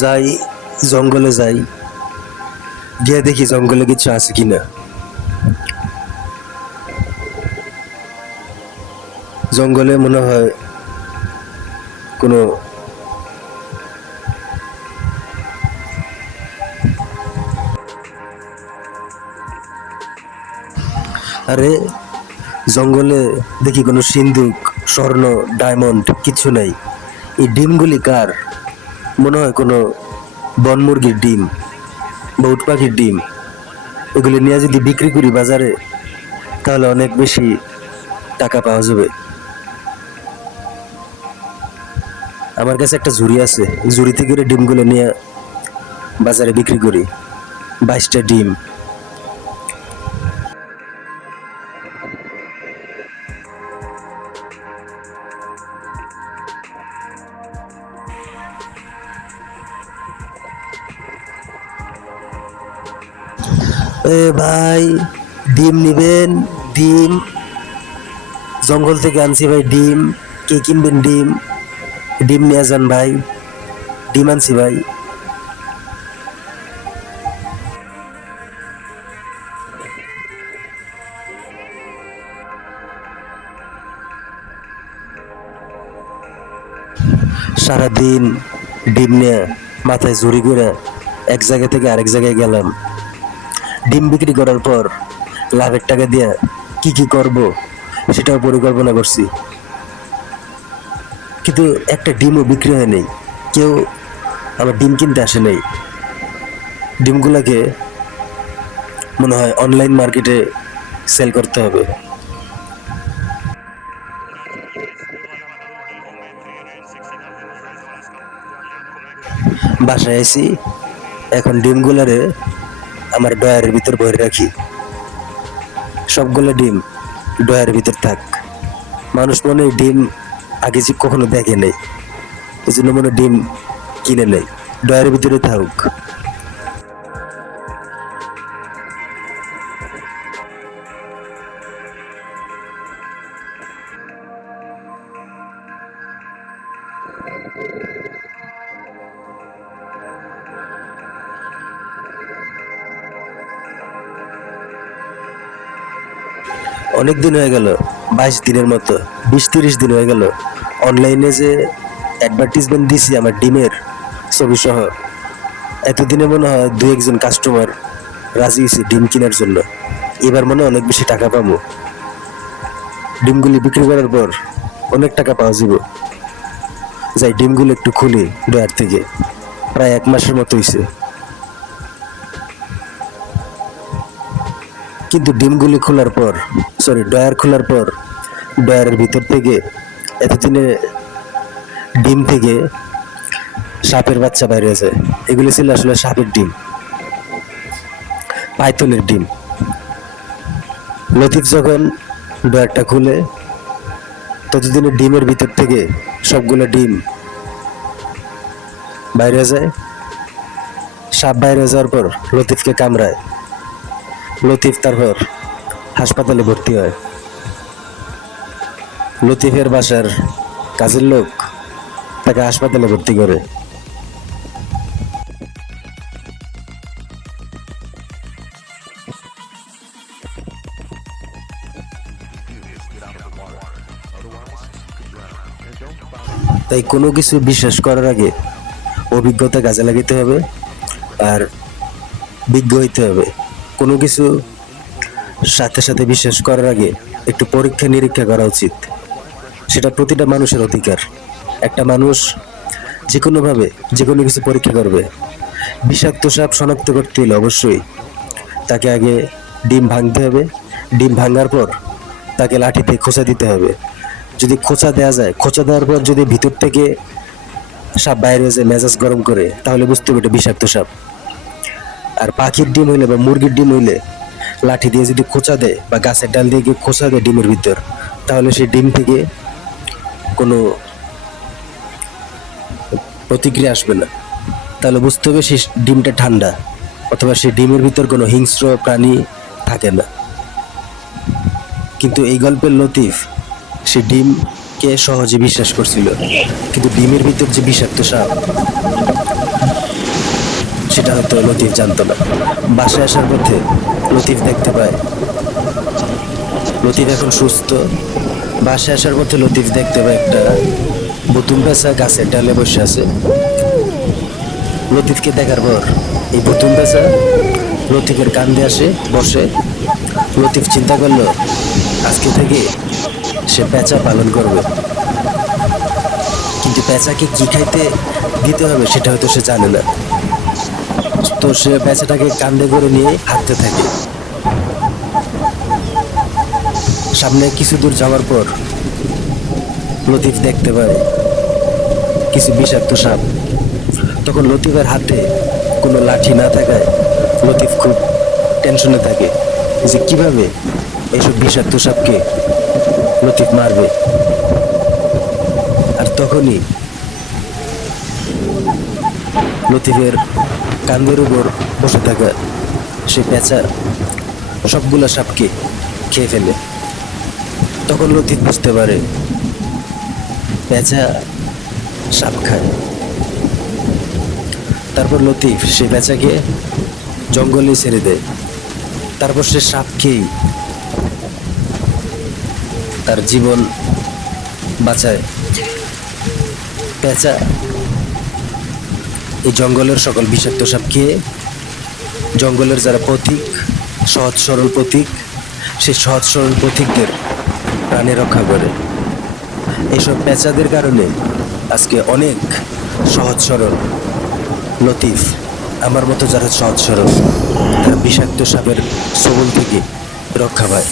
যাই, জঙ্গলে যাই, গিয়ে দেখি জঙ্গলে কিছু আছে কিনা। জঙ্গলে মনে হয় কোনো আরে জঙ্গলে দেখি কোনো সিন্দুক, স্বর্ণ, ডায়মন্ড কিছু নাই। এই ডিমগুলি কার? মনে হয় কোনো বন মুরগির ডিম বা উট পাখির ডিম। এগুলি নিয়ে যদি বিক্রি করি বাজারে, তাহলে অনেক বেশি টাকা পাওয়া যাবে। আমার কাছে একটা ঝুড়ি আছে, ঝুড়িতে করে ডিমগুলো নিয়ে বাজারে বিক্রি করি। 22টা ডিম। এ ভাই, ডিম নিবেন? ডিম জঙ্গল থেকে আনছি ভাই, ডিম। কে কিনবেন ডিম? ডিম নিয়ে যান ভাই, ডিম আনছি ভাই। সারাদিন ডিম নিয়ে মাথায় ঝুড়ি করে এক জায়গা থেকে আরেক জায়গায় গেলাম। ডিম বিক্রি করার পর লাভের টাকা দিয়ে কি কি করব সেটাও পরিকল্পনা করছি, কিন্তু একটা ডিমও বিক্রি হয় নাই। কেউ আমার ডিম কিনতে আসে নাই। ডিমগুলোকে মনে হয় অনলাইন মার্কেটে সেল করতে হবে। বাসায় আইছি, এখন ডিমগুলারে আমার ডয়ারের ভিতর ভরে রাখি। সবগুলো ডিম ডয়ারের ভিতর থাক। মানুষ মনে হয় ডিম আগে যে কখনো দেখে নেই, এই জন্য মনে হয় ডিম কিনে নেই, ডয়ারের ভিতরে থাকুক। অনেক দিন হয়ে গেল, 22 দিনের মতো, 20-30 দিন হয়ে গেল অনলাইনে যে অ্যাডভার্টিজমেন্ট দিছি আমার ডিমের ছবি সহ। এতদিনে মনে হয় 2-1 জন কাস্টমার রাজি হয়েছে ডিম কেনার জন্য। এবার মনে হয় অনেক বেশি টাকা পাবো। ডিমগুলি বিক্রি করার পর অনেক টাকা পাওয়া যাব। যাই ডিমগুলো একটু খুলি ডয়ার থেকে, প্রায় 1 মাসের মতো হয়েছে। কিন্তু ডিমগুলি খোলার পর, ডয়ার খোলার পর ডয়ারের ভিতর থেকে এতদিনে ডিম থেকে সাপের বাচ্চা বাইরে আছে। এগুলি ছিল আসলে সাপের ডিম, পাইথনের ডিম। লতিফ যখন ডয়ারটা খুলে, ততদিনে ডিমের ভিতর থেকে সবগুলো ডিম বাইরে যায়। সাপ বাইরে যাওয়ার পর লতিফকে কামড়ায়। লতিফ তারপর হাসপাতালে ভর্তি হয়। লতিফের বাসার কাজের লোক তাকে হাসপাতালে ভর্তি করে। তাই কোনো কিছু বিশ্বাস করার আগে অভিজ্ঞতা কাজে লাগাতে হবে আর বিজ্ঞ হইতে হবে। কোনো কিছু সাথে সাথে বিশ্বাস করার আগে একটু পরীক্ষা নিরীক্ষা করা উচিত। সেটা প্রতিটা মানুষের অধিকার। একটা মানুষ যে কোনোভাবে যে কোনো কিছু পরীক্ষা করবে। বিষাক্ত সাপ শনাক্ত করতে হলে অবশ্যই তাকে আগে ডিম ভাঙতে হবে। ডিম ভাঙার পর তাকে লাঠিতে খোঁচা দিতে হবে। যদি খোঁচা দেওয়া যায়, খোঁচা দেওয়ার পর যদি ভিতর থেকে সাপ বাইরে এসে মেজাজ গরম করে, তাহলে বুঝতে হবে এটা বিষাক্ত সাপ। আর পাখির ডিম হইলে বা মুরগির ডিম হইলে লাঠি দিয়ে যদি খোঁচা দেয় বা গাছের ডাল দিয়ে গিয়ে খোঁচা দেয় ডিমের ভিতর, তাহলে সেই ডিম থেকে কোনো প্রতিক্রিয়া আসবে না। তাহলে বুঝতে হবে সেই ডিমটা ঠান্ডা, অথবা সেই ডিমের ভিতর কোনো হিংস্র প্রাণী থাকে না। কিন্তু এই গল্পের লতিফ সে ডিমকে সহজে বিশ্বাস করছিল, কিন্তু ডিমের ভিতর যে বিষাক্ত সাপ সেটা হয়তো লতিফ জানতো না। বাসায় আসার পথে লতিফ দেখতে পায় লতিফ এখন সুস্থ। বাসায় আসার পথে লতিফ দেখতে পায় একটা বুতুম পেঁচা গাছের ডালে বসে আছে। লতিফকে দেখার পর এই বুতুম পেঁচা লতিফের কান্দে আসে বসে। লতিফ চিন্তা করলো আজকে থেকে সে পেঁচা পালন করবে, কিন্তু পেঁচাকে কি খাইতে দিতে হবে সেটা হয়তো সে জানে না। তো সে পেঁচাটাকে কান্দে করে নিয়ে হাঁটতে থাকে। সামনে কিছু দূর যাওয়ার পর লতিফ দেখতে পায় কিছু বিষাক্ত সাপ। তখন লতিফের হাতে কোনো লাঠি না থাকায় লতিফ খুব টেনশনে থাকে যে কিভাবে এইসব বিষাক্ত সাপকে লতিফ মারবে। আর তখনই লতিফের কান্দের উপর বসে থাকা সে পেঁচা সবগুলা সাপকে খেয়ে ফেলে। তখন লতিফ বুঝতে পারে পেঁচা সাপ খায়। তারপর লতিফ সে পেঁচাকে জঙ্গলে ছেড়ে দেয়। তারপর সে সাপ খেয়েই তার জীবন বাঁচায়। পেঁচা এই জঙ্গলের সকল বিষাক্ত সাপ খেয়ে জঙ্গলের যারা পথিক, সহজ সরল পথিক, সেই সহজ সরল পথিকদের প্রাণে রক্ষা করে। এইসব পেঁচাদের কারণে আজকে অনেক সহজ সরল লতিফ আমার মতো যারা সহজ সরল তারা বিষাক্ত সাপের ছোবল থেকে রক্ষা পায়।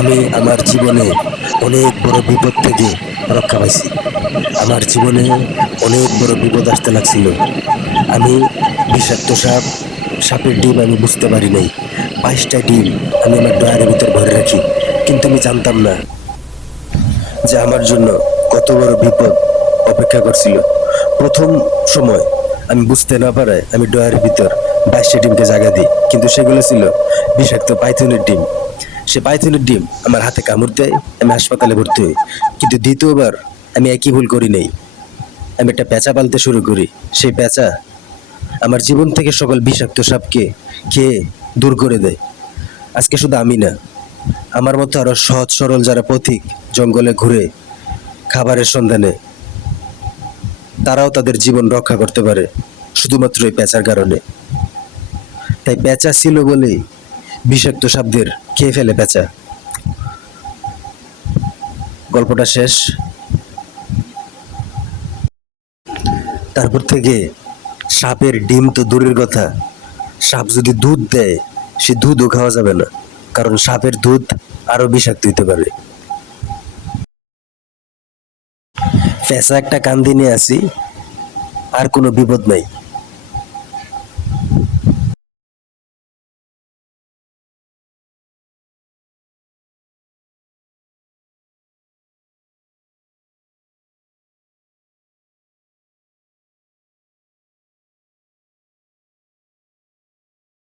আমি আমার জীবনে অনেক বড় বিপদ থেকে রক্ষা পাইছি। আমার জীবনে অনেক বড় বিপদ আসতে লাগছিল। আমি বিষাক্ত সাপের ডিম আমি বুঝতে পারি নাই। 22টা ডিম আমি আমার ডয়ারের ভিতর ভরে রাখি, কিন্তু আমি জানতাম না যে আমার জন্য কত বড় বিপদ অপেক্ষা করছিল। প্রথম সময় আমি বুঝতে না পারায় আমি ডয়ারের ভিতর 22টা ডিমকে জায়গা দিই, কিন্তু সেগুলো ছিল বিষাক্ত পাইথনের ডিম। সে পাইথনের ডিম আমার হাতে কামড় দেয়, আমি হাসপাতালে ভর্তি হই। কিন্তু দ্বিতীয়বার আমি একই ভুল করি নাই। আমি একটা পেঁচা পালতে শুরু করি। সেই পেঁচা আমার জীবন থেকে সকল বিষাক্ত সাপকে খেয়ে দূর করে দেয়। আজকে শুধু আমি না, আমার মতো আরো সহজ সরল যারা পথিক জঙ্গলে ঘুরে খাবারের সন্ধানে, তারাও তাদের জীবন রক্ষা করতে পারে শুধুমাত্র এই পেঁচার কারণে। তাই পেঁচা ছিল বলেই বিষাক্ত সাপদের খেয়ে ফেলে পেঁচা। গল্পটা শেষ। তারপর থেকে সাপের ডিম তো দূরের কথা, সাপ যদি দুধ দেয় সে দুধও খাওয়া যাবে না, কারণ সাপের দুধ আরো বিষাক্ত হইতে পারে। পেঁচা একটা কান দিয়ে নিয়ে আসি, আর কোনো বিপদ নাই।